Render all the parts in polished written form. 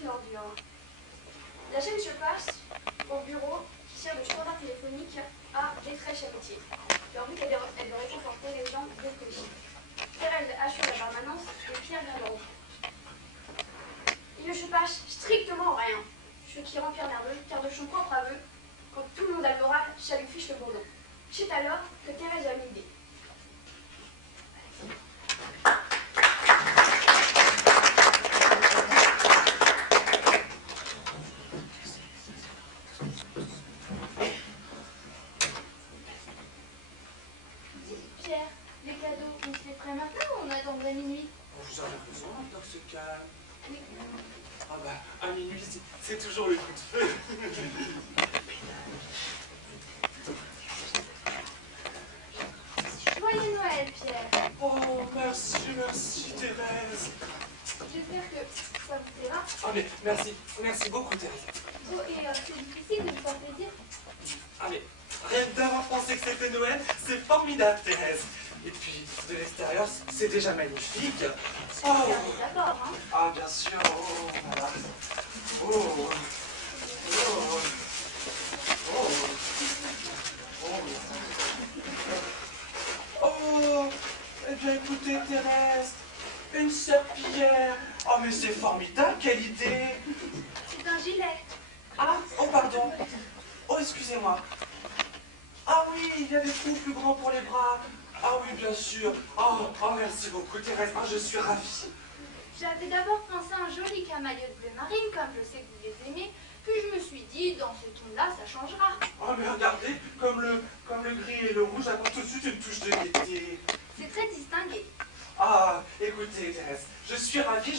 une ordure. La chaîne se passe au bureau qui sert de standard téléphonique à détresse amitié. Leur but est de réconforter les gens déprimés. Thérèse assure la permanence et Pierre vient de reprendre. Il ne se passe strictement rien, ce qui rend Pierre nerveux, car de son propre aveu, quand tout le monde a le moral, ça lui fiche le bourdon. C'est alors que Thérèse a une idée. Pierre, les cadeaux, on se les ferait maintenant ou on attendrait minuit? Vous avez raison, donc c'est calme. Ah bah, à minuit, c'est toujours le coup de feu. Joyeux Noël, Pierre. Oh, merci Thérèse. J'espère que ça vous plaira. Ah mais merci beaucoup Thérèse. Oh, et c'est difficile de vous faire plaisir. Ah mais, rien que d'avoir pensé que c'était Noël, c'est formidable Thérèse. Et puis, de l'extérieur, c'est déjà magnifique. Oh. Regardez d'abord, hein. Ah bien sûr, oh, voilà. Oh, oh, oh, oh, oh, eh bien écoutez Thérèse, une serpillière. Oh mais c'est formidable, quelle idée. C'est un gilet. Ah, oh pardon. Oh excusez-moi. Ah oui, il y a des trous plus grands pour les bras. Ah oui, bien sûr. Oh merci beaucoup Thérèse, oh, je suis ravie. J'avais d'abord pensé à un joli camaillot de bleu marine, comme je sais que vous les aimez. Puis je me suis dit, dans ce ton-là, ça changera. Oh mais regardez, comme le gris et le rouge apportent tout de suite une touche de gaieté. C'est très distingué. Ah, écoutez Thérèse, je suis ravie.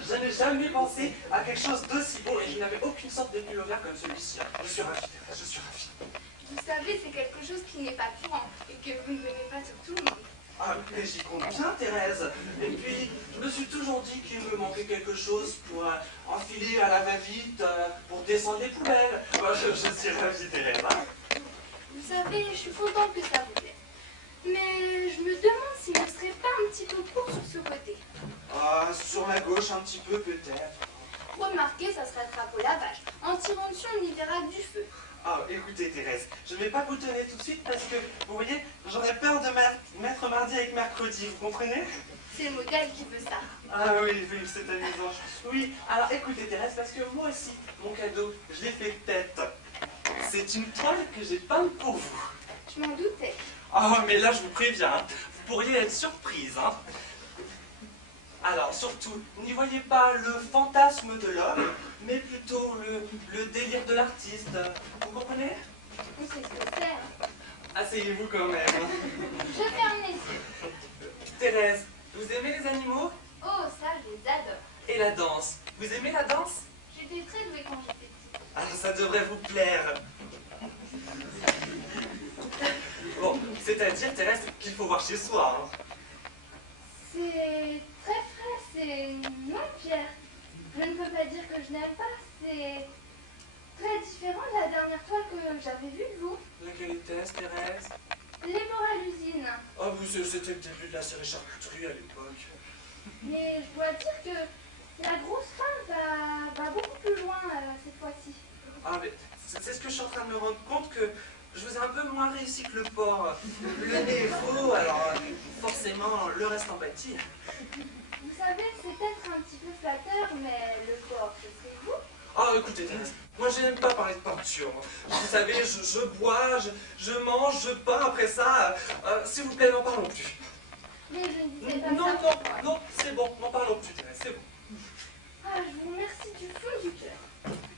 Je n'ai jamais pensé à quelque chose d'aussi beau et je n'avais aucune sorte de pullover comme celui-ci. Je suis ravie Thérèse, je suis ravie. Vous savez, c'est quelque chose qui n'est pas courant et que vous ne venez pas sur tout le monde. Ah, mais j'y compte bien, Thérèse. Et puis, je me suis toujours dit qu'il me manquait quelque chose pour enfiler à la va-vite, pour descendre les poubelles. Moi, je suis ravie, Thérèse. Hein. Vous savez, je suis contente que ça vous plaise. Mais je me demande s'il ne serait pas un petit peu court sur ce côté. Ah, sur la gauche, un petit peu, peut-être. Remarquez, ça se rattrape au lavage. En tirant dessus, on n'y verra que du feu. Ah, écoutez, Thérèse, je ne vais pas boutonner tout de suite parce que, vous voyez, j'aurais peur de mettre mardi avec mercredi, vous comprenez? C'est le modèle qui veut ça. Ah oui, c'est amusant. Oui, alors écoutez, Thérèse, parce que moi aussi, mon cadeau, je l'ai fait tête. C'est une toile que j'ai peinte pour vous. Je m'en doutais. Ah, mais là, je vous préviens, hein, vous pourriez être surprise. Hein. Alors, surtout, n'y voyez pas le fantasme de l'homme, mais plutôt le délire de l'artiste. Vous comprenez? On sait ce que c'est. Asseyez-vous quand même. Je ferme les yeux. Thérèse, vous aimez les animaux? Oh, ça, je les adore. Et la danse? Vous aimez la danse? J'étais très douée quand j'étais petite. Alors, ça devrait vous plaire. Bon, c'est-à-dire, Thérèse, qu'il faut voir chez soi. Hein. C'est très frais, c'est... Non, Pierre. Je ne peux pas dire que je n'aime pas, c'est très différent de la dernière toile que j'avais vue de vous. Laquelle était-ce, Thérèse? Les morts à l'usine. Ah, c'était le début de la série charcuterie à l'époque. Mais je dois dire que la grosse fin va beaucoup plus loin cette fois-ci. Ah, mais c'est ce que je suis en train de me rendre compte que je vous ai un peu moins réussi que le porc. Le nez est faux, alors forcément, le reste en pâtit. Vous savez, c'est peut-être un petit peu flatteur, mais le porc, ce serait vous. Ah, écoutez, Thérèse, moi je n'aime pas parler de peinture. Vous savez, je bois, je mange, je peins après ça. S'il vous plaît, n'en parlons plus. Mais je ne disais pas Non, ça. non, c'est bon, n'en parlons plus, Thérèse, c'est bon. Ah, je vous remercie du fond du cœur.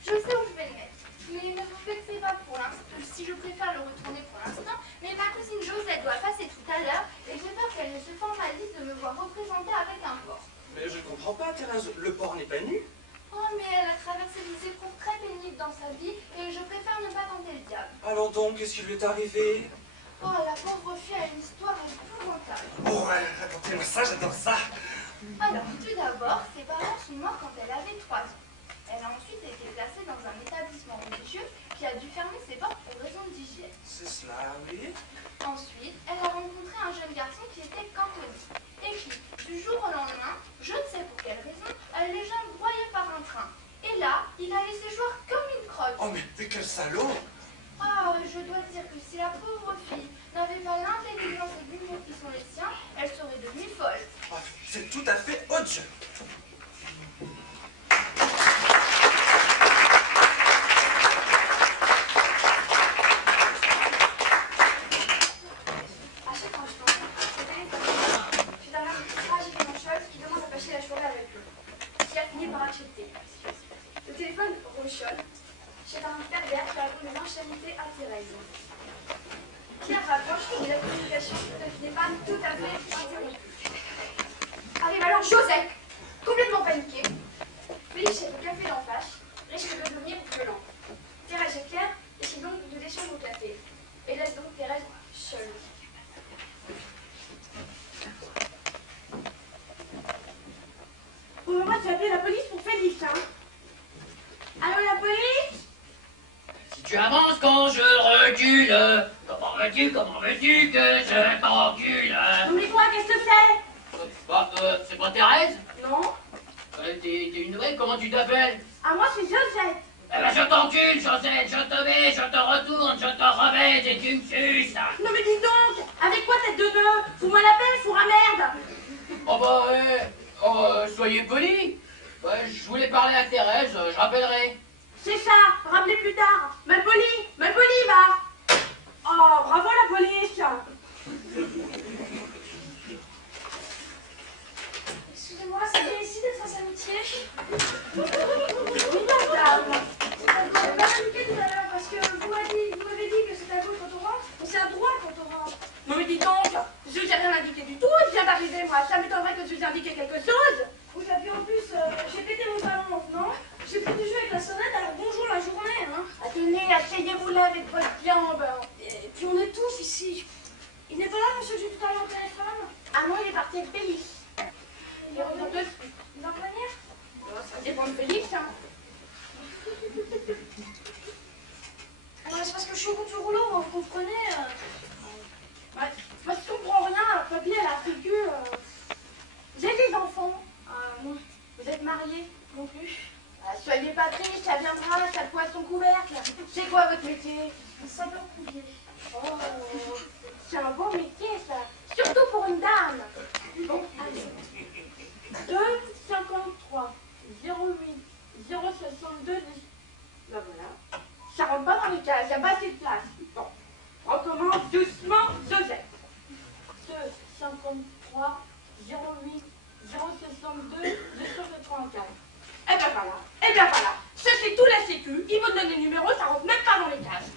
Je sais où je vais le mettre. Mais ne vous vexez pas pour l'instant, si je préfère le retourner pour l'instant. Mais ma cousine Josette doit passer tout à l'heure et j'ai peur qu'elle ne se formalise de me voir représentée avec un porc. Mais je ne comprends pas, Thérèse, le porc n'est pas nu. Oh, mais elle a traversé des épreuves très pénibles dans sa vie et je préfère ne pas tenter le diable. Alors donc, qu'est-ce qui lui est arrivé? Oh, la pauvre fille a une histoire épouvantable. Oh, ouais, racontez-moi ça, j'adore ça. Alors, tout d'abord, ses parents sont morts quand elle avait 3 ans. Elle a ensuite été placée dans un établissement religieux qui a dû fermer ses portes pour raison d'hygiène. C'est cela, oui. Ensuite, elle a rencontré un jeune garçon qui était cantonnier et qui, du jour au lendemain, je ne sais pour quelle raison, elle l'a Oh, mais quel salaud! Ah, je dois dire que si la pauvre fille n'avait pas l'intelligence et l'humour qui sont les siens, elle serait devenue folle. Oh, c'est tout à fait odieux. À chaque instant, le téléphone c'est un homme tragique et manchol qui demande à passer la journée avec eux. Pierre finit par accepter. Le téléphone ronchonne. C'est un pervers qui raconte des insanités à Thérèse. Pierre rapproche et la communication n'est pas tout à fait interrompue. Arrive alors Joseph, complètement paniqué. Félix est au café d'en face, risque de devenir violent. Thérèse et Pierre décident donc de descendre au café et laissent donc Thérèse seule. Pour le moment, tu as appelé la police pour Félix, hein? Allô, la police? Si tu avances quand je recule, comment veux-tu que je t'encule? Non, mais quoi, qu'est-ce que c'est? C'est pas Thérèse? Non. T'es une nouvelle, comment tu t'appelles? Ah, moi, c'est Josette. Eh ben je t'encule, Josette, je te mets, je te retourne, je te revêt et tu me suces. Non, mais dis donc, avec quoi tête de nœud? Fous-moi la paix, fourra merde. Oh bah, soyez polis. Je voulais parler à Thérèse, je rappellerai. C'est ça, rappelez plus tard. Malpoli, va. Oh, bravo la police. Excusez-moi, c'est bien ici d'être face amitié. Oui, madame. J'ai pas indiqué tout à l'heure parce que vous m'avez dit que c'était à gauche quand on rentre, mais c'est à droite quand on rentre. Non, mais dis donc, je vous ai rien indiqué du tout. Je viens d'arriver, moi. Ça m'étonnerait que je vous ai indiqué quelque chose. Oui, et puis en plus, j'ai pété mon ballon en venant. J'ai pris du jeu avec la sonnette, alors bonjour la journée, hein. Tenez, asseyez-vous là avec votre jambe. Et puis on est tous ici. Il n'est pas là, monsieur, j'ai tout à l'heure au téléphone. Ah non, il est parti avec Félix. Il est revenu de suite. Il va revenir? Ça dépend de Félix, hein. Non, mais c'est parce que je suis au bout du rouleau, vous comprenez. Bah, je comprends rien, Fabi, elle a vécu. J'ai des enfants. Non. Vous êtes mariés? Non plus. Soyez pas triste, ça viendra, ça poisson couvercle. C'est quoi votre métier? Un sapeur-pompier. Oh, c'est un beau métier, ça. Surtout pour une dame. Bon, allez. 2, 53, 08, 062, 10. Ben voilà. Ça rentre pas dans les cases, il n'y a pas assez de place. Bon, on recommence doucement, Joseph. 2, 53, 08, 062, 284. Eh ben voilà, ça c'est tout la sécu, ils vont donner le numéro, ça rentre même pas dans les cases.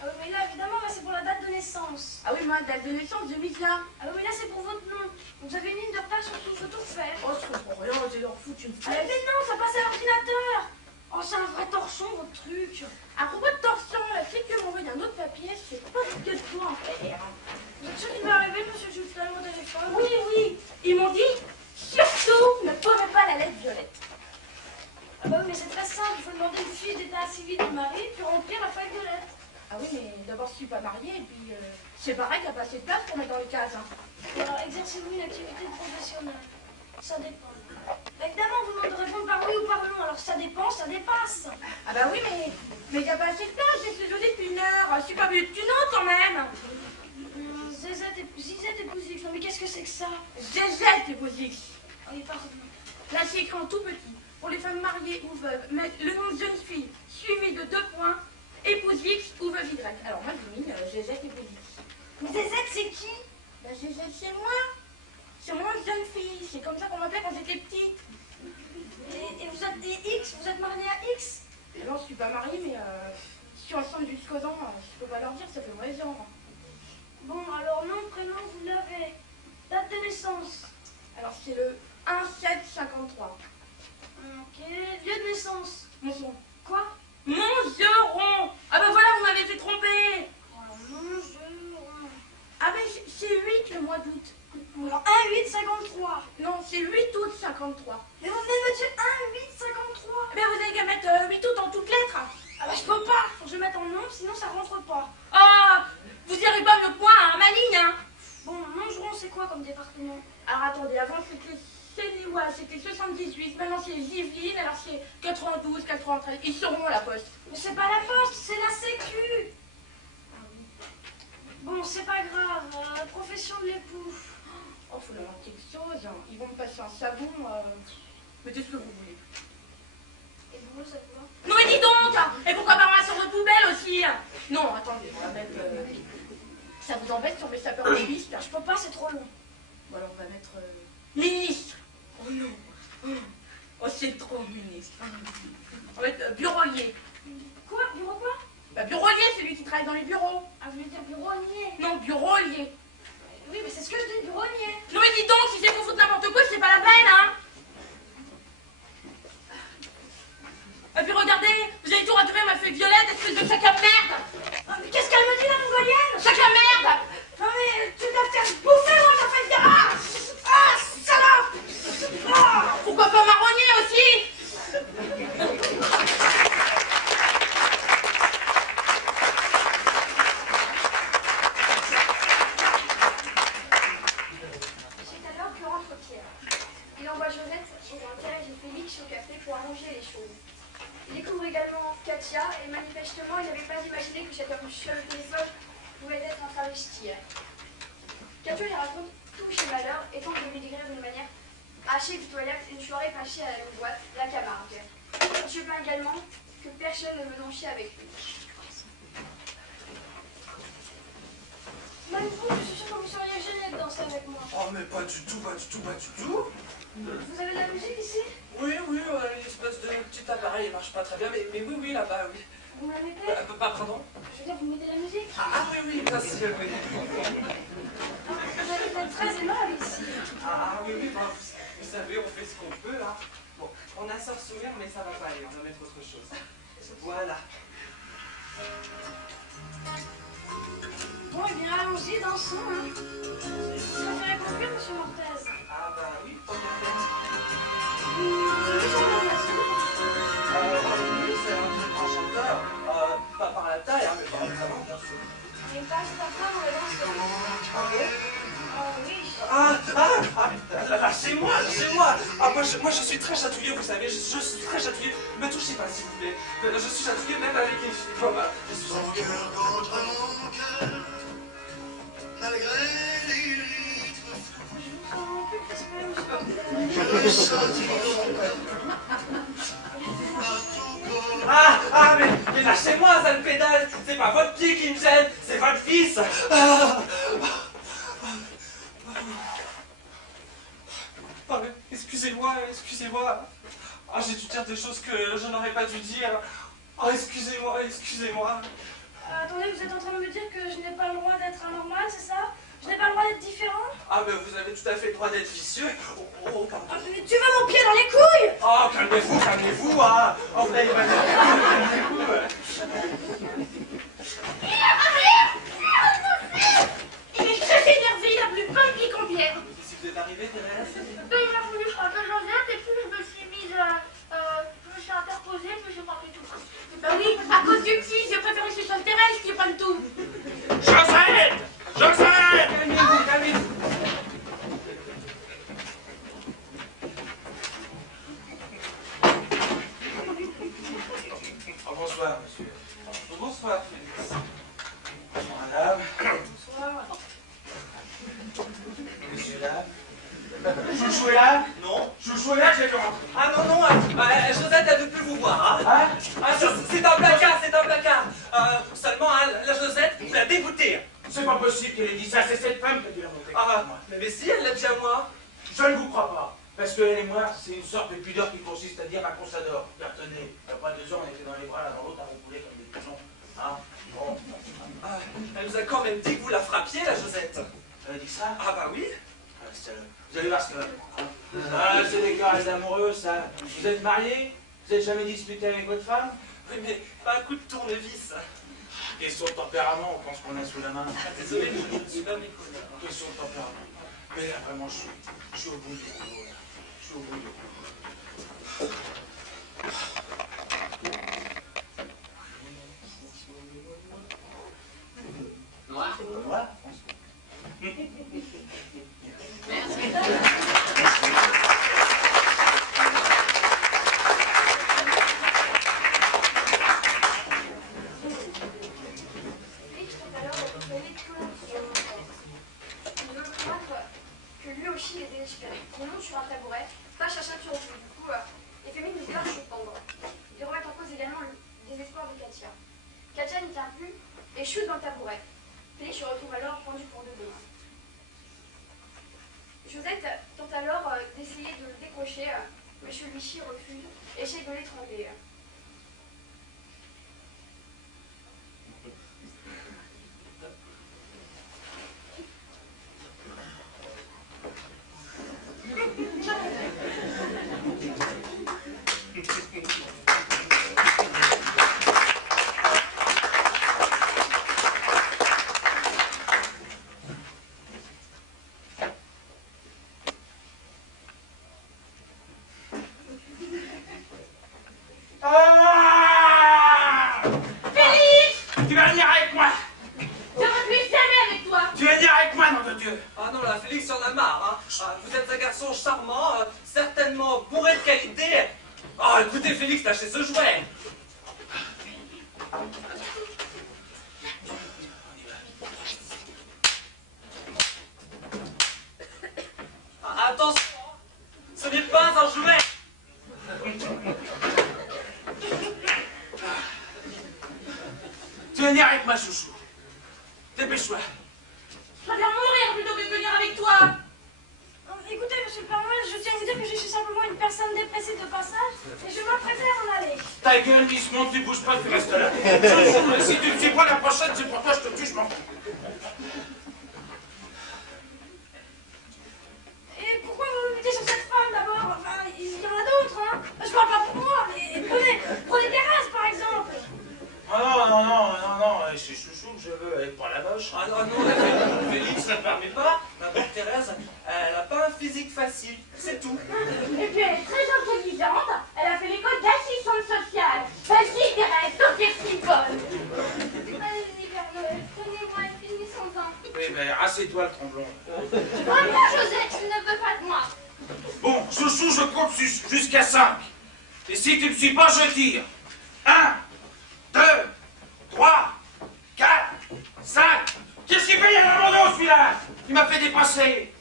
Ah oui, mais là, évidemment, là, c'est pour la date de naissance. Ah oui, moi, date de naissance, j'ai mis là. Ah oui, mais là, c'est pour votre nom. Vous avez une ligne de retard sur tout, faut tout refaire. Oh, je comprends rien, j'ai leur foutre une Ah mais flèche. non, ça passe à l'ordinateur. Oh, c'est un vrai torchon, votre truc. À propos de torsion, la sécu m'a envoyé un autre papier, je sais pas ce que je dois en faire. Vous êtes sûr qu'il va arriver, monsieur Julien, au téléphone? Oui, ils m'ont dit, surtout, ne prenez pas la lettre violette. Ah bah oui, mais c'est très simple. Il faut demander une fiche d'état civil du mari, puis remplir la feuille de lettre. Ah oui, mais d'abord, je suis pas mariée, et puis, c'est pareil qu'il n'y a pas assez de place pour mettre dans les cases. Hein. Alors, exercez-vous une activité professionnelle? Ça dépend. Évidemment, on vous demande de répondre par oui ou par non. Alors, ça dépend, ça dépasse. Ah bah oui, mais il n'y a pas assez de place, j'ai séjourné depuis une heure, je suis pas venue depuis une autre quand même. Zizette et Pouzix. Non, mais qu'est-ce que c'est que ça? Zézette et Posix. Ah oui, pardon. Là, c'est écrit en tout petit. Pour les femmes mariées ou veuves, mettre le nom de jeune fille suivi de 2 points, épouse X ou veuve Y. Alors moi, j'ai mis Zézette et Posix. Zizette, c'est qui? Bah, Zézette, c'est moi. C'est mon nom de jeune fille. C'est comme ça qu'on m'appelait quand j'étais petite. Et vous êtes des X? Vous êtes mariés à X? Non, je suis pas mariée, mais je suis enceinte jusqu'aux ans. Je peux pas leur dire, ça fait mauvais genre. Bon, alors nom, prénom, vous l'avez. Date de naissance. Alors c'est le 1753. Ok. Lieu de naissance. Mongeron. Quoi? Mongeron. Ah ben voilà, vous m'avez fait tromper. Mongeron. Ah ben c'est 8 le mois d'août. Alors 1, 8, 53. Non, c'est 8 août 53. Mais vous venez de me dire 1, 8, 53. Eh bien, vous avez qu'à mettre 8 août en toutes lettres. Ah bah je peux pas. Faut que je mette en nom, sinon ça rentre pas. Ah, vous irez pas mieux que moi, hein, ma ligne, hein. Bon, Mongeron, c'est quoi comme département? Alors attendez, avant c'était Seine-et-Oise, c'était 78, maintenant c'est Yvelines, alors c'est rentrent. Ils sauront à la poste. Mais c'est pas la poste, c'est la sécu. Bon, c'est pas grave. Profession de l'époux. Oh, faut leur dire quelque chose. Hein. Ils vont me passer un savon. Mettez ce que vous voulez. Et vous, ça quoi? Non mais dis donc. Et pourquoi pas un sur de poubelle aussi? Non, attendez, on va mettre... Ça vous embête sur mes sapeurs-pompistes? Je peux pas, c'est trop long. Bon alors on va mettre... Ministre. Oh non. Oh c'est trop ministre. On va mettre bureaulier. Quoi? Bureau quoi? Bah bureaulier, c'est lui qui travaille dans les bureaux. Ah, je voulais dire bureaulier. Non, bureaulier. Oui, mais c'est ce que je dis, bureaulier. Non mais dis donc, si c'est pour foutre n'importe quoi, c'est pas la peine, hein. Et puis regardez, vous avez tout raturé ma feuille violette, espèce de sac à merde. Ah, mais qu'est-ce qu'elle me dit, la mongolienne? Sac à merde. Non mais tu dois te faire bouffer, moi, j'en fais le gars. Ah, salope. Ah. Pourquoi pas marronnier aussi? C'est alors que rentre Pierre. Il envoie Josette et Thérèse et Félix au café pour arranger les choses. Il découvre également Katia et manifestement il n'avait pas imaginé que cet homme sur le téléphone pouvait être un travesti. Katia lui raconte tout chez Malheur et tente de lui décrire d'une manière assez pitoyable une soirée passée à la même boîte, la Camargue. Il se plaint également que personne ne veut danser avec lui. Même vous, je suis sûre que vous seriez gêné de danser avec moi. Oh, mais pas du tout, pas du tout, pas du tout. Vous avez de la musique ici? Oui, oui, une espèce de petit appareil, il marche pas très bien, mais oui, oui, là-bas, oui. Vous me la mettez? Pardon? Je veux dire, vous mettez la musique? Ah oui, oui, bien sûr, oui. Vous allez être très aimable ici. Ah oui, oui, bah, vous savez, on fait ce qu'on peut, là. Bon, on a sort sourire, mais ça va pas aller, on va mettre autre chose. Voilà. Bon, eh bien, allons-y, dansons. Hein. Vous préférez conclure, monsieur Mortez? Ah bah oui, première tête. Vous avez jamais dansé? Oui, c'est un très grand chanteur. Pas par la taille, hein, mais par le talent, bien sûr. Il passe par là, on va danser. Ah bon? Oh oui. Lâchez-moi, lâchez-moi. Ah, moi, je suis très chatouilleux, vous savez, je suis très chatouilleux. Ne me touchez pas, s'il vous plaît. Je suis chatouilleux même avec les filles. Voilà, je suis chatouilleux. Malgré les rythmes Je vous sens plus crispé, monsieur Mortez. Mais lâchez-moi, sale pédale. C'est pas votre pied qui me gêne, c'est votre fils. Excusez-moi, excusez-moi. Ah, j'ai dû dire des choses que je n'aurais pas dû dire. Oh, excusez-moi, excusez-moi. Attendez, vous êtes en train de me dire que je n'ai pas le droit d'être anormal, c'est ça? Je n'ai pas le droit d'être différent? Ah, mais vous avez tout à fait le droit d'être vicieux. Oh, pardon. Ah, mais tu veux mon pied dans les couilles? Oh, calmez-vous, ah. Oh, vous n'avez pas calmez-vous. Il est très énervé, il a plus peur qu'il convienne. Si vous êtes arrivée, Thérèse? Il a voulu frapper Josette et puis je me suis mise je me suis interposée puis j'ai frappé tout. Bah oui, à cause du petit, j'ai préféré que ce soit Thérèse qui prenne tout. Josette! Josette! Calmez-vous, calmez-vous. Oh, bonsoir, monsieur. Bonsoir, Félix. Madame. Bonsoir. Monsieur là. Chouchou est là? Non. Chouchou est là, j'ai rentré. Ah non, Josette, elle ne veut plus vous voir. Hein. C'est un placard, c'est un placard. Seulement, hein, la Josette, vous la dégoûtez. C'est pas possible qu'elle ait dit ça, c'est cette femme qui a dû la monter. Mais si, elle l'a dit à moi. Je ne vous crois pas. Parce qu'elle et moi, c'est une sorte de pudeur qui consiste à dire qu'on s'adore. Retenez, il y a pas 2 ans, on était dans les bras l'un dans l'autre à rouler comme des pigeons. Hein? Bon. Elle nous a quand même dit que vous la frappiez, la Josette. Elle a dit ça? Ah bah oui. Vous allez voir ce qu'elle va prendre. Ah, c'est des caresses d'amoureux, ça. Vous êtes mariés? Vous n'êtes jamais disputé avec votre femme? Oui, mais pas un coup de tournevis. Question de tempérament, on pense qu'on a sous la main. Désolé, je ne suis pas méconnaissant. Question de tempérament. Mais là, vraiment, je suis au bout du rouleau, là. Je suis au bout du rouleau. Noir. Voilà. et chute dans le tabouret. Félix se retrouve alors pendu pour de bon. Josette tente alors d'essayer de le décrocher, mais celui-ci refuse et essaie de l'étrangler. Félix en a marre, hein. Vous êtes un garçon charmant, certainement bourré de qualité. Oh, écoutez, Félix, lâchez ce jouet. Attention, ce n'est pas un jouet. Tu viens avec moi, chouchou. Dépêche-toi. Je préfère mourir plutôt que de venir avec toi. Écoutez, monsieur le Père Noël, je tiens à vous dire que je suis simplement une personne dépressée de passage et je m'apprêtais à m'en aller. Ta gueule, Miss Monte, tu bouges pas, tu restes là. Si tu ne suis pas la prochaine, c'est pour toi, je te tue, je m'en fous. Et pourquoi vous me mettez sur cette femme d'abord? Enfin, il y en a d'autres, hein. Je parle pas pour moi, mais prenez Thérèse par exemple. Non, c'est chouchou que je veux, elle est pas la moche. Ah non, Félix ne permet pas. D'abord, Thérèse, elle n'a pas un physique facile, c'est tout. Et puis elle est très intelligente. Elle a fait l'école d'assistante sociale. Vas-y, Thérèse, t'en tires si bonne. Allez-y, Père Noël, prenez-moi et finissons en. Oui, mais assieds-toi, le tromblon. Vraiment, Josette, tu ne veux pas de moi. Bon, chouchou, je compte jusqu'à 5. Et si tu ne me suis pas, je tire. 1, 2, 3, 4, 5. Qu'est-ce qu'il fait à l'abandon, celui-là? Il m'a fait dépasser.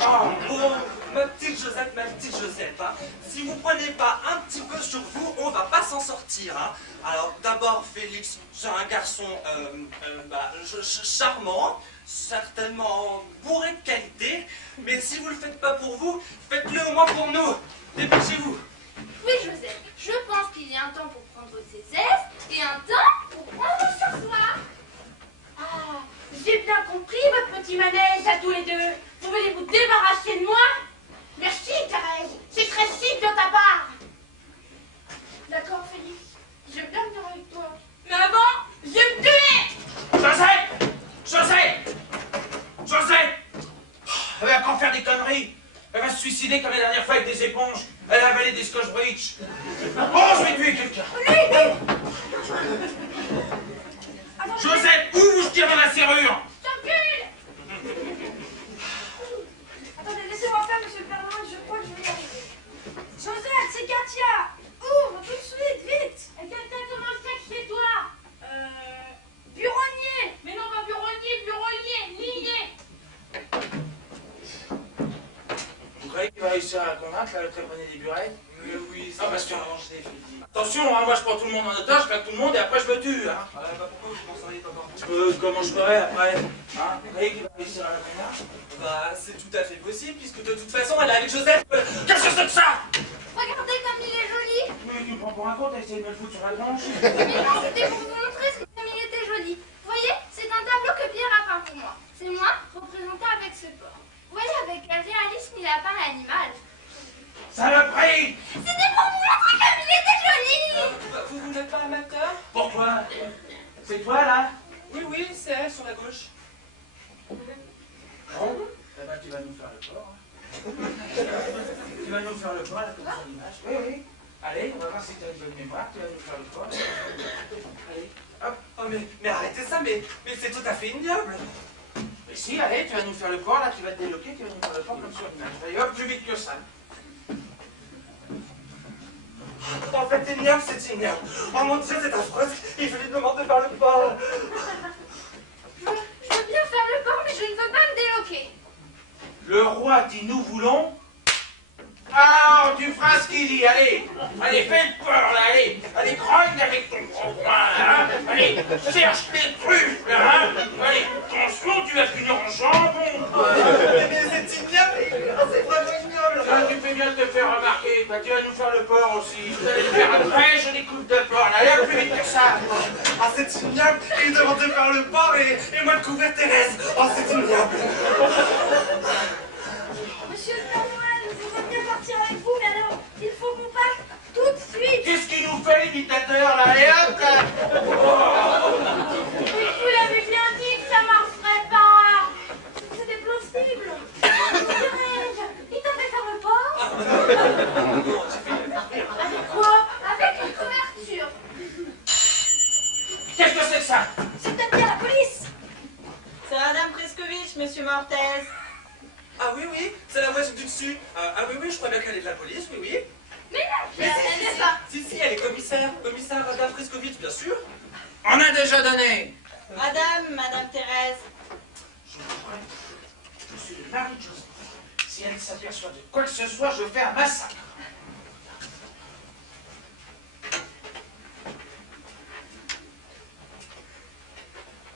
Oh, bon, ma petite Josette, hein, si vous prenez pas un petit peu sur vous, on va pas s'en sortir. Hein. Alors, d'abord, Félix, c'est un garçon charmant, certainement bourré de qualité, mais si vous le faites pas pour vous, faites-le au moins pour nous. Dépêchez-vous. Oui, Josette, je pense qu'il y a un temps pour prendre ses aises et un temps pour prendre sur soi. Ah, j'ai bien compris votre petit manège à tous les deux. Vous voulez vous débarrasser de moi? Merci, Thérèse. C'est très simple de ta part. D'accord, Félix. Je veux bien venir avec toi. Mais avant, je vais me tuer. Josette, elle va encore faire des conneries. Elle va se suicider comme la dernière fois avec des éponges. Elle a avalé des Scotch Bridge. Oh, je vais tuer quelqu'un. Josette, où je tire dans la serrure? Attendez, laissez-moi faire, monsieur le Père Noël, je crois que je vais y arriver. Josette, c'est Katia. Ouvre tout de suite, vite. Et quelqu'un commence à chez toi? Buronnier. Mais non, pas buronnier, lié. Vous croyez qu'il va réussir à la convaincre, là, le trépanier des burettes? Mais oui, Ah, parce que... Attention, hein, moi je prends tout le monde en otage, je claque tout le monde et après je me tue. Hein. pourquoi vous penseriez pas voir? Comment je ferai après? Hein, vous croyez qu'il va réussir à la convaincre? Bah, c'est tout à fait possible, puisque de toute façon, elle est avec Joseph. Qu'est-ce que c'est que ça? Regardez comme il est joli. Mais tu me prends pour un con, t'as essayé de me le foutre sur la branche? Mais non, c'était pour vous montrer comme il était joli. Vous voyez, c'est un tableau que Pierre a peint pour moi. C'est moi représenté avec ce porc. Vous voyez, avec quel réalisme il a peint l'animal. Saloperie! C'était pour vous montrer comme il était joli. Vous n'êtes pas amateur? Pourquoi? C'est toi là? Oui, c'est elle sur la gauche. Bon, eh ben tu vas nous faire le corps. Hein. Tu vas nous faire le corps, là, comme sur l'image. Oui. Allez, on va voir si tu as une bonne mémoire, tu vas nous faire le corps. Allez, hop. Oh, mais arrêtez ça, mais c'est tout à fait ignoble. Mais si, allez, tu vas nous faire le corps, là, tu vas te débloquer, tu vas nous faire le corps comme sur l'image. Allez, hop, plus vite que ça. En fait, ignoble, c'est ignoble. Oh mon Dieu, c'est affreux. Il faut lui demander de faire le porc. Je veux bien faire le porc, mais je ne veux pas me déloquer. Le roi dit nous voulons. Alors, tu feras ce qu'il dit, allez, fais le porc, là, allez, grogne avec ton gros poing, hein. Allez, cherche les truffes, là, hein. Allez, attention, tu vas finir en jambon. Mais c'est ignoble, c'est vraiment ignoble. Ah, tu fais bien de te faire remarquer. Bah, tu vas nous faire le porc aussi. Vous allez faire après, je découpe de porc. Allez, plus vite que ça. Ah, c'est ignoble. Il demande de faire le porc et moi de couvrir Thérèse. Oh, c'est ignoble. Monsieur le Père Noël, je voudrais bien partir avec vous, mais alors, il faut qu'on parte tout de suite. Qu'est-ce qu'il nous fait, l'imitateur, là? Allez, hop, là. Mais vous l'avez bien dit que ça marcherait pas. C'était plausible. Thérèse, il t'a fait faire le port? Avec quoi? Avec une couverture. Qu'est-ce que c'est que ça? C'est peut-être bien la police. C'est Madame Preskovitch, Monsieur Mortez. Ah oui, oui, c'est la voisine du dessus. Ah oui, oui, je crois bien qu'elle est de la police, oui, oui. Mais la Pierre, elle n'est pas. Si, elle est commissaire. Commissaire Madame Preskovitch, bien sûr. On a déjà donné. Madame Thérèse. Je suis le mari de Joseph. Si elle s'aperçoit de quoi que ce soit, je fais un massacre.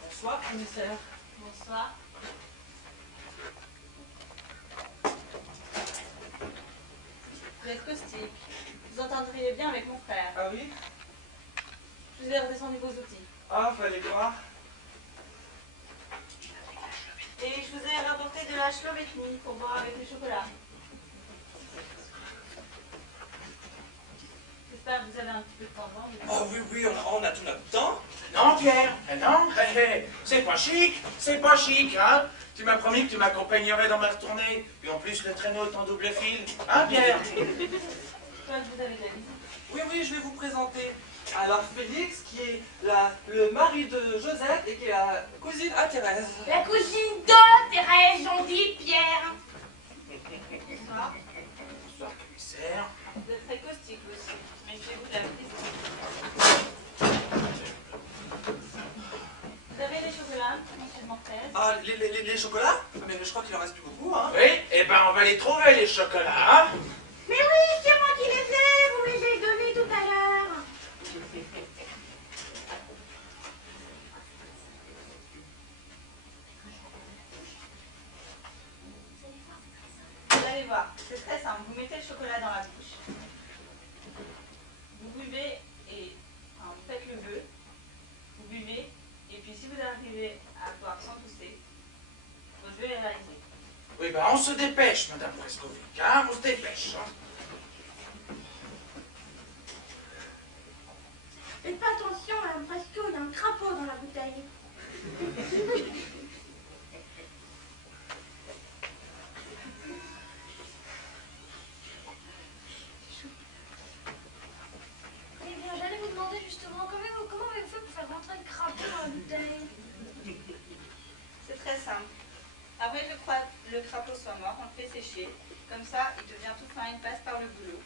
Bonsoir, commissaire. Bonsoir. Vous êtes caustique. Vous entendriez bien avec mon frère. Ah oui? Je vous ai redescendu vos outils. Ah, fallait voir. Et je vous ai rapporté de la chlovétnie pour boire avec le chocolat. J'espère que vous avez un petit peu de temps devant vous. Oh oui, oui, on a tout notre temps. Non, Pierre, non, c'est pas chic, hein. Tu m'as promis que tu m'accompagnerais dans ma retournée, puis en plus le traîneau est en double fil, hein, Pierre? Je crois que vous avez de la visite. Oui, oui, je vais vous présenter. Alors, Félix, qui est le mari de Josette et qui est la cousine à Thérèse. La cousine de Thérèse, on dit Pierre. Bonsoir. Bonsoir, commissaire. Vous êtes très caustique aussi. Méfiez-vous de la prise. Vous avez des chocolats, Monsieur Mortez? Ah, les chocolats? Mais je crois qu'il en reste plus beaucoup, hein. Oui, eh ben on va les trouver, les chocolats, hein. Mais oui, c'est moi qui les ai, vous me les avez donnés tout à l'heure. Vous allez voir, c'est très simple. Vous mettez le chocolat dans la bouche. Vous buvez et enfin, vous faites le vœu. Vous buvez et puis si vous arrivez à boire sans tousser, votre vœu est réalisé. Oui, ben on se dépêche, Madame Preskovitch, hein, on se dépêche, hein. Faites pas attention, Madame Presco, il y a un crapaud dans la bouteille. Eh bien, j'allais vous demander justement comment avez-vous fait pour faire rentrer le crapaud dans la bouteille? C'est très simple. Après que le crapaud soit mort, on le fait sécher. Comme ça, il devient tout fin, il passe par le goulot.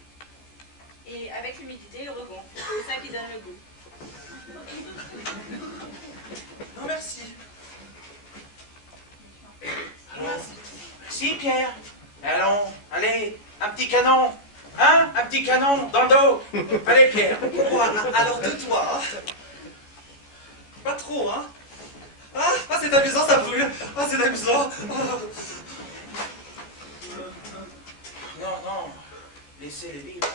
Et avec l'humidité, il rebond. C'est ça qui donne le goût. Non, merci. Si, Pierre. Allons, allez, un petit canon, hein, un petit canon dans le dos. Allez, Pierre. Bon, alors de toi. Pas trop, hein. Ah, c'est amusant, ça brûle. Ah, c'est amusant. Non, laissez-les vivre.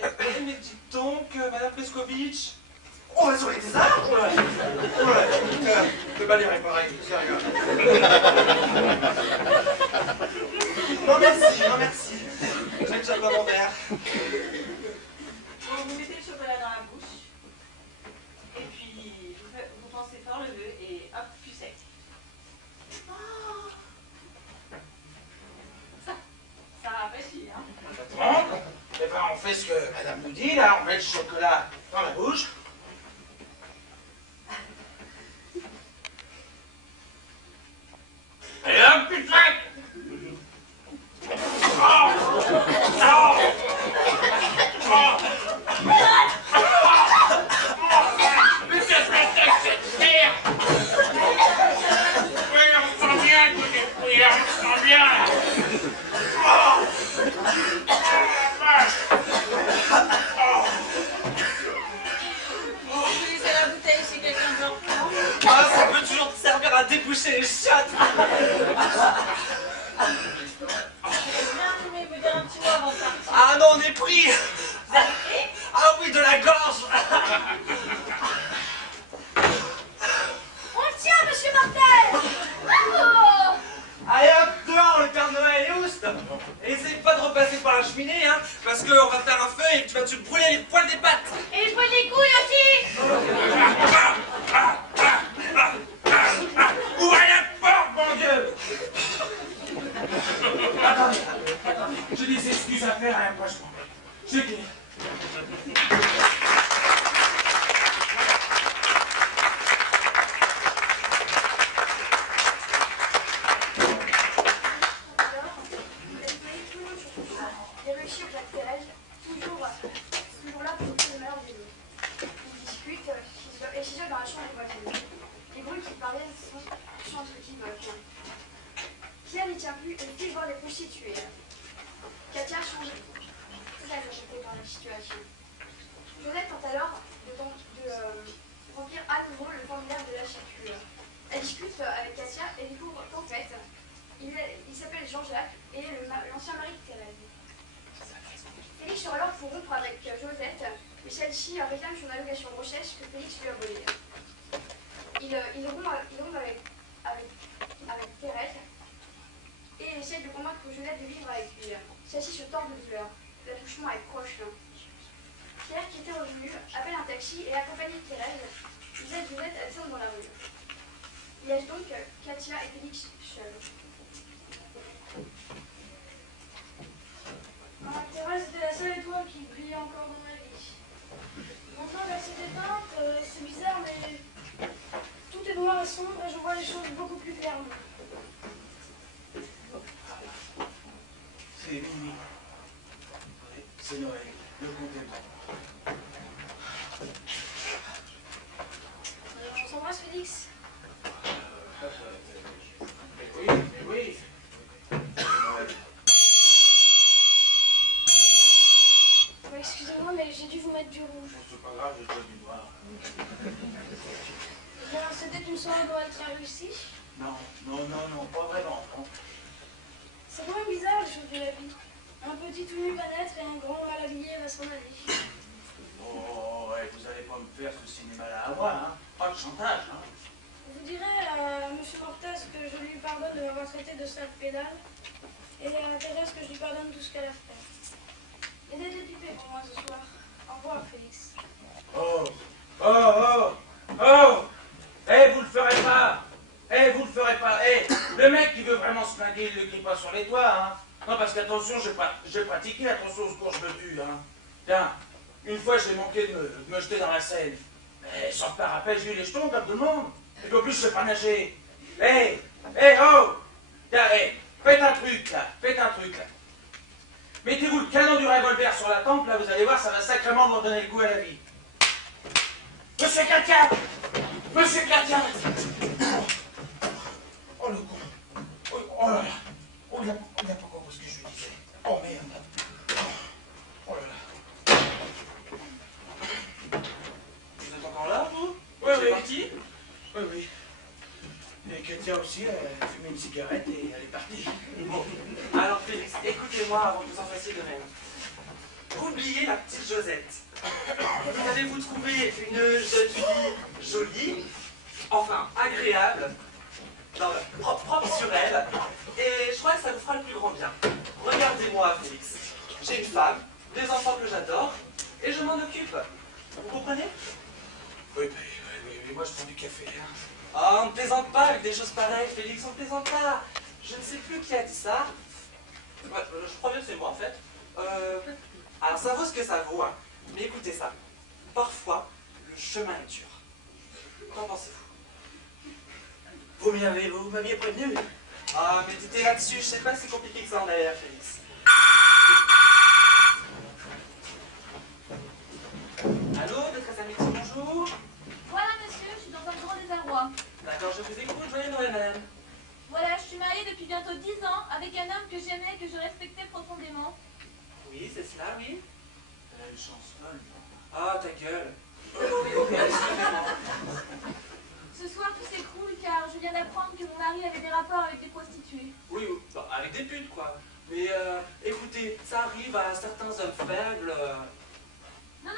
Mais dites donc, Madame Preskovitch. Oh, elles ont été des arbres. Ouais. Je peux pas les réparer, sérieux. Non, merci, non, merci. J'ai déjà boire mon verre. Vous mettez le chocolat dans la bouche. Et puis, vous pensez fort le vœu et hop, plus sec. Ça rafraîchit, hein. Bon, eh ben on fait ce que Madame nous dit, là, on met le chocolat dans la bouche. Et hop, plus sec. Mais qu'est-ce que c'est que cette merde? Oui, on sent bien que des fouillards, on sent bien. non, on est pris. Ah oui, de la gorge. On le tient, monsieur Martel. Bravo. Allez hop, dehors, le Père Noël et oust. Et essaye pas de repasser par la cheminée, hein, parce qu'on va faire un feu et tu vas te brûler les poils des pattes. Et je brûle les couilles aussi. Ouvrez la porte, mon Dieu! Attendez, j'ai des excuses à faire à un poisson. C'est qui? Il réussit au plat de Thérèse, toujours là pour s'occuper le malheur des autres. Ils discutent et s'isolent dans la chambre des voisins. Les bruits qui parviennent sont entre qui Pierre n'y tient plus et il file voir des prostituées. Katia change très agitée par la situation. Josette tente alors de remplir à nouveau le formulaire de la circulaire. Elle discute avec Katia et découvre qu'en fait, il s'appelle Jean-Jacques et est l'ancien mari de Thérèse. Félix sera alors pour rompre avec Josette, mais celle-ci réclame son allocation de recherche que Félix lui a volée. Il rompt avec Thérèse et essaie de convaincre Josette de vivre avec lui. Celle-ci se tord de douleur. L'attouchement est proche. Pierre, qui était revenu, appelle un taxi et accompagné de Thérèse, il aide Josette à descendre dans la rue. Il laisse donc Katia et Félix seuls. Thérèse, c'était la seule étoile qui brillait encore dans ma vie. Maintenant qu'elle s'est éteinte, c'est bizarre, mais tout est noir et sombre et je vois les choses beaucoup plus clairement. C'est minuit. Oui, c'est Noël. Le compte est bon. On s'embrasse, Félix. Oui, oui. Excusez-moi, mais j'ai dû vous mettre du rouge. C'est pas grave, j'ai déjà du noir. Bien, c'était une soirée Noël très réussie. Non, pas vraiment. Non. C'est quand même bizarre les choses de la vie. Un petit tout nu va naître et un grand mal habillé va s'en aller. Oh, ouais, vous allez pas me faire ce cinéma-là à moi, hein. Pas de chantage, hein. Vous direz à M. Mortez que je lui pardonne de m'avoir traité de sale pédale et à Thérèse que je lui pardonne tout ce qu'elle a fait. Et d'être équipé pour moi ce soir. Au revoir, Félix. Oh, vous le ferez pas. Vous le ferez pas. Le mec qui veut vraiment se flinguer, il le crie pas sur les toits, hein. Non, parce qu'attention, j'ai pratiqué, attention aux courses de but, hein. Tiens, une fois, j'ai manqué de me jeter dans la Seine. Mais sur le parapet, j'ai eu les jetons comme tout le monde. Et qu'en plus, je sais pas nager. Oh! Tiens, faites un truc, là. Mettez-vous le canon du revolver sur la tempe, là, vous allez voir, ça va sacrément vous donner le goût à la vie. Monsieur Katia! Oh, le con. Oh là là. Oh, il n'a pas compris ce que je lui disais. Oh, merde. Oh là là. Vous êtes encore là, vous? Oui. C'est parti? Oui. Et Katia aussi, elle a fumé une cigarette et elle est partie. Bon, alors Félix, écoutez-moi avant que vous en fassiez de même. Oubliez la petite Josette. Vous allez vous trouver une jeune fille jolie, enfin agréable, propre sur elle, et je crois que ça vous fera le plus grand bien. Regardez-moi, Félix. J'ai une femme, des enfants que j'adore, et je m'en occupe. Vous comprenez? Oui, moi je prends du café, hein. Ah, on ne plaisante pas avec des choses pareilles, Félix, on ne plaisante pas. Je ne sais plus qui a dit ça. Ouais, je crois bien que c'est moi, en fait. Alors, ça vaut ce que ça vaut, hein. Mais écoutez ça. Parfois, le chemin est dur. Qu'en pensez-vous? Vous m'aviez prévenu. Ah, méditez là-dessus. Je sais pas si compliqué que ça en a l'air, Félix. Allô, maîtresse Amitié, bonjour. Voilà, monsieur, je suis dans un grand désarroi. D'accord, je vous écoute. Joyeux Noël, madame. Voilà, je suis mariée depuis bientôt 10 ans avec un homme que j'aimais et que je respectais profondément. Oui, c'est cela, oui. Elle a une chance folle. Ah, ta gueule. Ce soir, tout s'écroule car je viens d'apprendre que mon mari avait des rapports avec des prostituées. Oui, bah, avec des putes, quoi. Mais écoutez, ça arrive à certains hommes faibles. Non,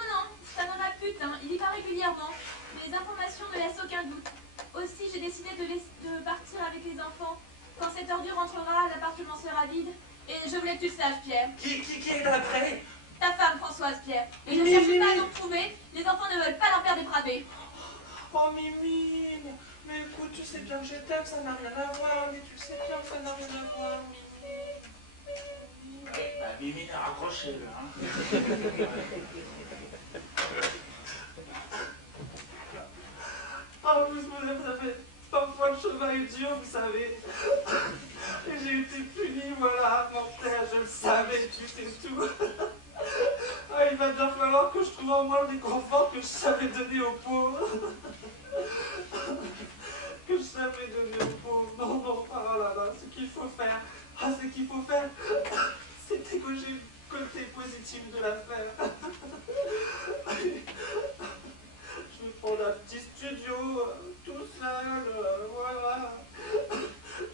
ça n'en a plus, hein. Il y va régulièrement. Mes informations ne laissent aucun doute. Aussi, j'ai décidé de partir avec les enfants. Quand cette ordure rentrera, l'appartement sera vide. Et je voulais que tu le saches, Pierre. Qui est d'après? Ta femme, Françoise, Pierre. Et ne cherche pas à nous retrouver. Les enfants ne veulent pas leur père dépravé. Oh, Mimi, mais écoute, tu sais bien que je t'aime, ça n'a rien à voir. Mais tu sais bien que ça n'a rien à voir, Mimi. Bah, Mimi n'a raccroché, là. Hein. Ah, vous savez, parfois le chemin est dur, vous savez. Et j'ai été puni, voilà, mon père, je le savais, tu sais tout. Ah, il va bien falloir que je trouve en moi le réconfort que je savais donner aux pauvres. Que je savais donner aux pauvres. Non, oh là là, ce qu'il faut faire, c'est dégager le côté positif de l'affaire. Je me prends un petit studio, tout seul, voilà.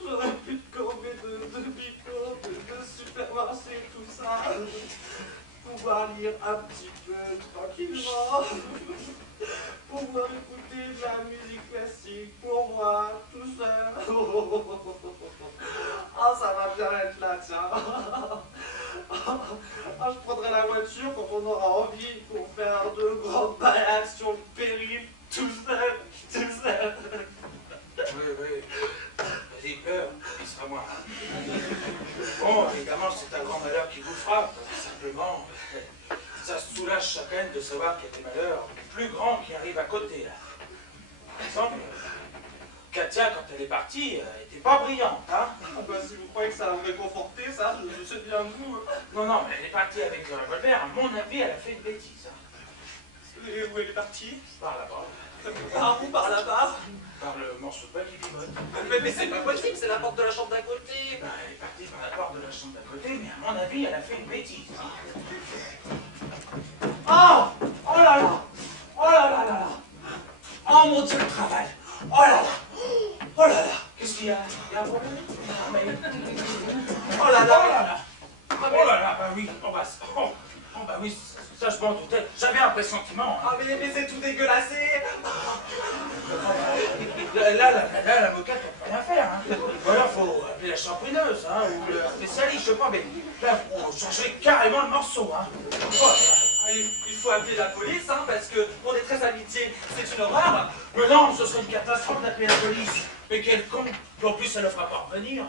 J'aurais pu te corber de bico, de supermarché, tout ça. Pouvoir lire un petit peu tranquillement. Pouvoir écouter de la musique classique pour moi, tout seul. Ah, ça va bien être là, tiens. Ah, je prendrai la voiture quand on aura envie pour faire de grandes balades sur le périph', tout seul. Oui. Vas-y, peur, il sera moi. Bon, évidemment, c'est un grand malheur qui vous frappe. Simplement, ça soulage chacun de savoir qu'il y a des malheurs plus grands qui arrivent à côté, là. Par exemple, Katia, quand elle est partie, elle n'était pas brillante, hein. Ah bah, si vous croyez que ça va me réconforter, ça, je sais bien vous. Non, mais elle est partie avec le revolver. À mon avis, elle a fait une bêtise. Hein. Et où elle est partie? Par là-bas. Par où? Par là-bas? Par le morceau de pain qui pivote. Mais c'est pas possible, c'est la porte de la chambre d'à côté. Ben, elle est partie par la porte de la chambre d'à côté, mais à mon avis, elle a fait une bêtise. Oh là là. Oh mon Dieu, le travail. Oh là là. Qu'est-ce qu'il y a? Il y a un problème? Oh là là. Oh là là, bah oui, bah oui, ça je m'en doutais. J'avais un pressentiment. Hein. Ah mais c'est tout dégueulassé. Là, l'avocate ne peut rien faire. Hein. Ou alors, il faut appeler la chambrineuse, hein, ou le spécialiste, je sais pas, mais là, il faut changer carrément le morceau. Hein. Oh, Il faut appeler la police, hein, parce que pour des très amitiés, c'est une horreur. mais non, ce serait une catastrophe d'appeler la police. Mais quel con. Et en plus, ça ne le fera pas revenir.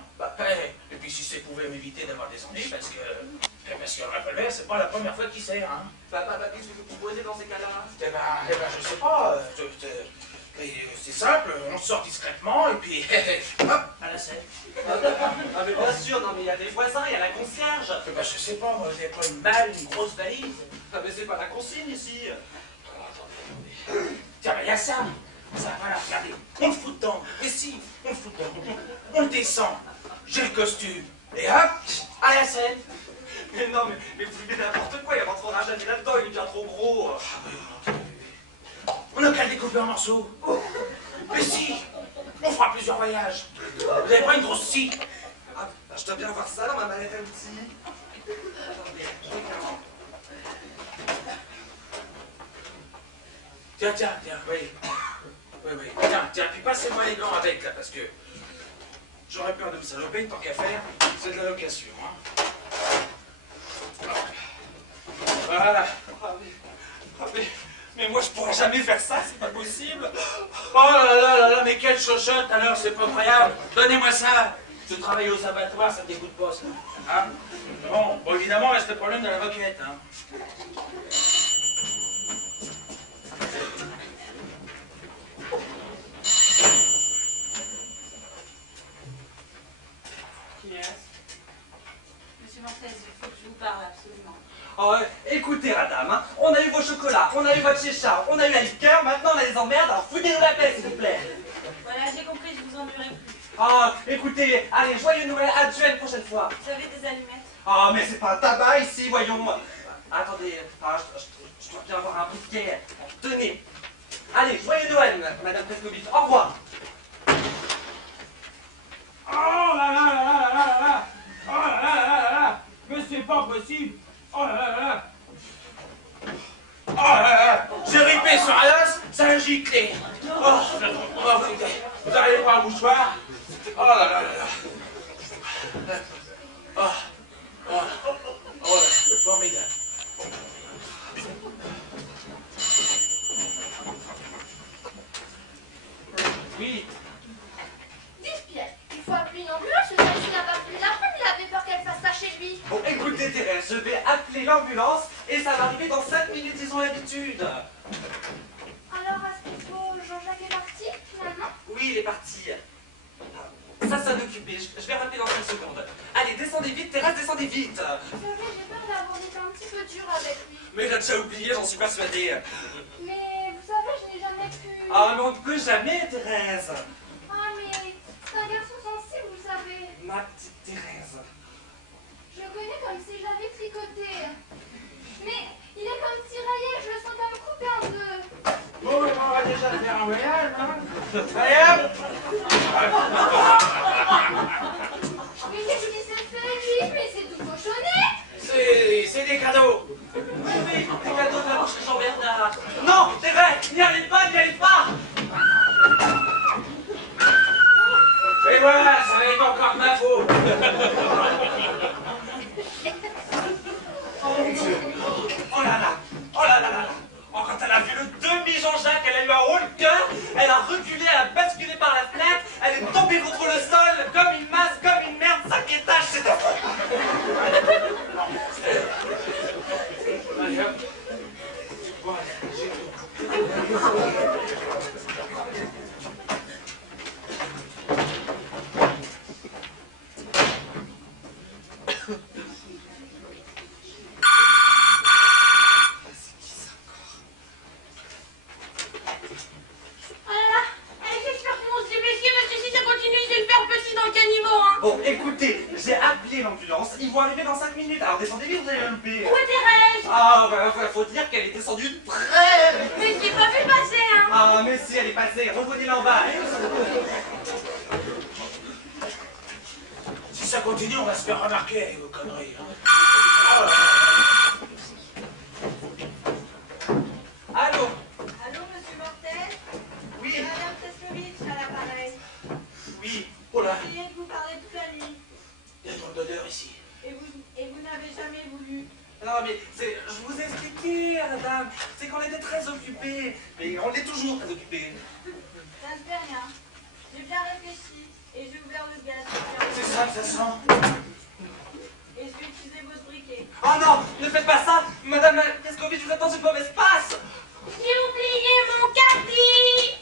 Et puis, si ça pouvait m'éviter d'avoir des ennuis, parce que le revolver, c'est pas la première fois qu'il sert. Hein. Qu'est-ce que vous proposez dans ces cas-là? Eh ben, je sais pas. C'est simple, on sort discrètement, et puis, hop, à la scène. Ah mais bien sûr, non mais il y a des voisins, il y a la concierge. Eh ben, je sais pas, moi, vous avez pas une malle, une grosse valise? Ah mais c'est pas la consigne ici. Attendez. Tiens, ben, il y a ça. Ça, voilà, regardez. On le fout dedans. Et si, on le fout dedans. On le descend. J'ai le costume. Et hop, à la scène. Mais non, mais vous faites n'importe quoi, il rentrera jamais là-dedans, il est bien trop gros. On n'a qu'à le découper en morceaux. Mais si, on fera plusieurs voyages. Vous n'avez pas une grosse scie? Ah, bah, je dois bien avoir ça dans ma mallette à outils. Attendez, je regarde. Tiens, oui. Oui. Tiens, puis passez-moi les gants avec, là, parce que j'aurais peur de me saloper, tant qu'à faire, c'est de la location, hein. Voilà. Mais moi je pourrais jamais faire ça, c'est pas possible. Oh là, mais quelle chochotte alors, c'est pas croyable. Donnez-moi ça. Je travaille aux abattoirs, ça dégoûte pas, ça. Hein? Bon, évidemment, reste le problème de la moquette, hein. Qui est-ce? Monsieur Mortez, il faut que je vous parle absolument. Oh, écoutez, madame, hein, on a eu vos chocolats, on a eu votre chicha, on a eu la liqueur, maintenant on a les emmerdes, alors foutez-nous la paix, s'il vous plaît. Voilà, j'ai compris, je vous ennuierai plus. Oh, écoutez, allez, joyeux Noël, adieu une prochaine fois. Vous avez des allumettes? Oh, mais c'est pas un tabac ici, voyons. Attendez, je dois bien avoir un briquet. Tenez. Allez, joyeux Noël, madame Prescovitch, au revoir. Oh là là. c'est pas possible. Oh là là. Oh là là. J'ai ripé sur un os, ça a giclé. Oh, vous n'arrivez pas un mouchoir. Oh là là là là. Oh, oh, oh, formidable. Oui. Dites Pierre, il faut appeler une ambulance, le taxi n'a pas pu l'apprendre, il avait peur qu'elle fasse ça chez lui. Bon, écoutez Thérèse, je vais appeler l'ambulance et ça va arriver dans 5 minutes, ils ont l'habitude. Alors, est-ce qu'il faut... Jean-Jacques est parti, finalement? Oui, il est parti. Ça s'en occuper, je vais rappeler dans 5 secondes. Allez, descendez vite, Thérèse, descendez vite. Vous savez, j'ai peur d'avoir été un petit peu dur avec lui. Mais il a déjà oublié, j'en suis persuadée. Mais vous savez, je n'ai jamais pu... Ah, mais on ne peut jamais, Thérèse. Ah, mais c'est un garçon sensible, vous savez. Ma petite Thérèse. Je le connais comme si j'avais tricoté. Mais il est comme tiraillé, je le sens comme coupé en deux. Bon, on va déjà faire un voyage, hein. Allez, hop. Mais qu'est-ce qu'il s'est fait, lui? Mais c'est tout cochonné. C'est des cadeaux. Oui, oui, les cadeaux de la bouche de Jean-Bernard. Non, Thérèse, n'y allez pas, n'y allez pas. Et voilà, ça va être encore de ma faute. Oh là là, oh là là là là. Oh, quand elle a vu le demi-Jean-Jacques, elle a eu un haut le cœur, elle a reculé, elle a basculé par la fenêtre, elle est tombée contre le sol, comme une masse, comme une merde, 5 étages, c'est affreux. Allez, hop. Bon, allez, j'ai tout. Bon, écoutez, j'ai appelé l'ambulance, ils vont arriver dans 5 minutes, alors descendez vite, vous allez la louper. Où est Thérèse? Ah, bah, faut dire qu'elle est descendue très vite. Mais j'ai pas vu passer, hein. Ah, mais si, elle est passée, revenez-la en bas. Si ça continue, on va se faire remarquer avec vos conneries. Hein. Oh là là. Allô? Allô, monsieur Mortel? Oui, C'est Madame Teslovitch à l'appareil. oui, oh là. J'ai essayé de vous parler toute la nuit. Il y a trop d'odeur ici. Et vous n'avez jamais voulu. Non, mais je vous ai expliqué, madame, c'est qu'on était très occupés, mais on est toujours très occupés. Ça ne fait rien. J'ai bien réfléchi et j'ai ouvert le gaz. C'est ça que ça sent. Et je vais utiliser votre briquet. Oh non, ne faites pas ça, madame Teslovitch, vous êtes dans une mauvaise passe. J'ai oublié mon caddie.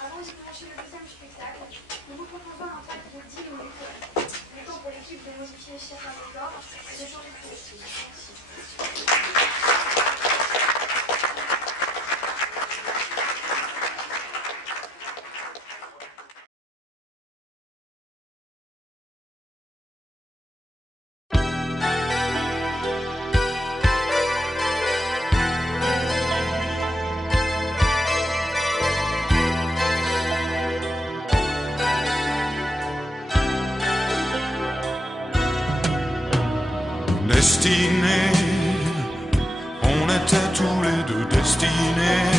Avant de commencer le deuxième spectacle, nous vous proposons un tract de 10 minutes. Le temps pour l'équipe de modifier certains décors et de changer de style. Merci. Destinés, on était tous les deux destinés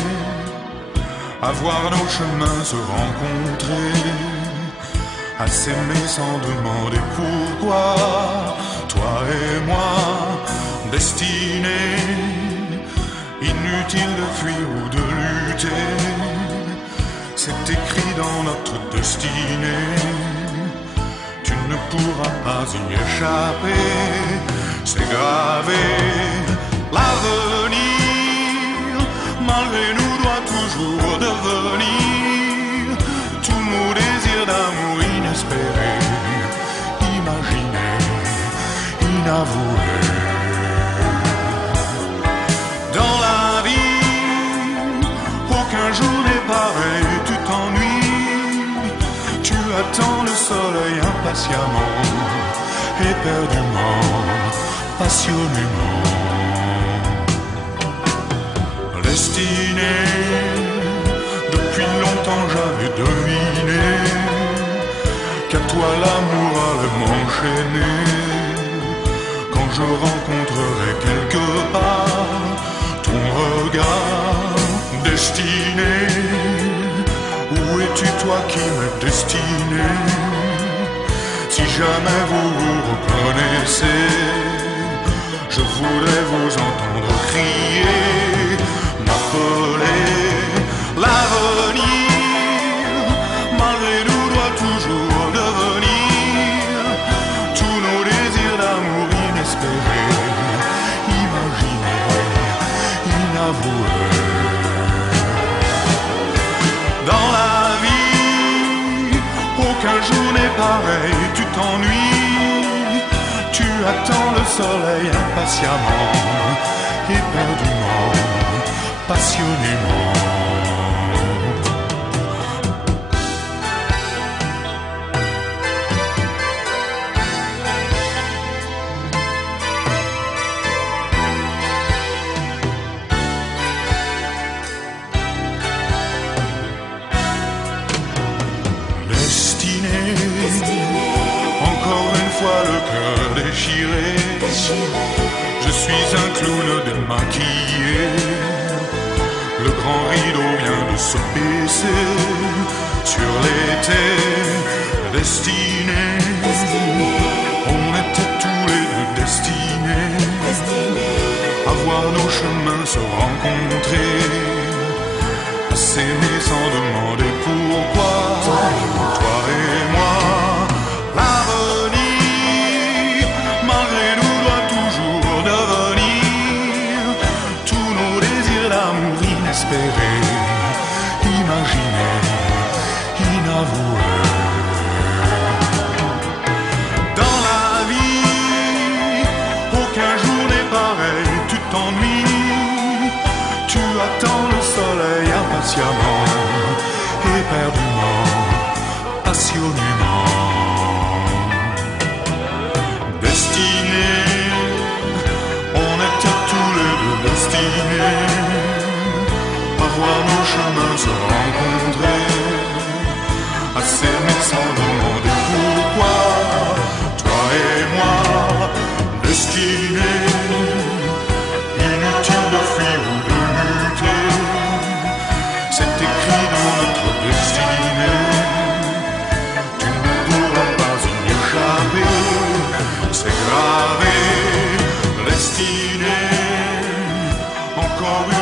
à voir nos chemins se rencontrer, à s'aimer sans demander pourquoi. Toi et moi, destinés, inutile de fuir ou de lutter, c'est écrit dans notre destinée. Tu ne pourras pas y échapper, c'est gravé. L'avenir, malgré nous, doit toujours devenir tous nos désirs d'amour inespérés, imaginés, inavoués. Dans la vie, aucun jour n'est pareil, tu t'ennuies, tu attends le soleil impatiemment. éperdument, passionnément. Destinée, depuis longtemps j'avais deviné qu'à toi l'amour allait m'enchaîner. Quand je rencontrerai quelque part ton regard destiné, où es-tu toi qui m'es destiné? Si jamais vous vous reconnaissez, je voudrais vous entendre crier, m'appeler. L'avenir, malgré nous, doit toujours devenir tous nos désirs d'amour inespérés, imaginés, inavoués. Dans la vie, aucun jour n'est pareil, tu t'ennuies, tu attends le soleil impatiemment, éperdument, passionnément. Encore une fois le cœur déchiré, je suis un clown démaquillé. Le grand rideau vient de se baisser sur l'été destiné. On était tous les deux destinés à voir nos chemins se rencontrer, à s'aimer sans demander pourquoi. Toi et moi, l'avenir, malgré nous, doit toujours devenir tous nos désirs d'amour inespérés, imaginés, inavoués. Dans la vie, aucun jour n'est pareil, tu t'ennuies, tu attends le soleil impatiemment, éperdument, passionnément. Destinés, on était tous les deux destinés à voir nos chemins se rencontrer, à s'aimer sans demander pourquoi. Toi et moi, destinés, inutile de fuir ou de lutter, c'est écrit dans notre destinée. C'est gravé, destiné, encore une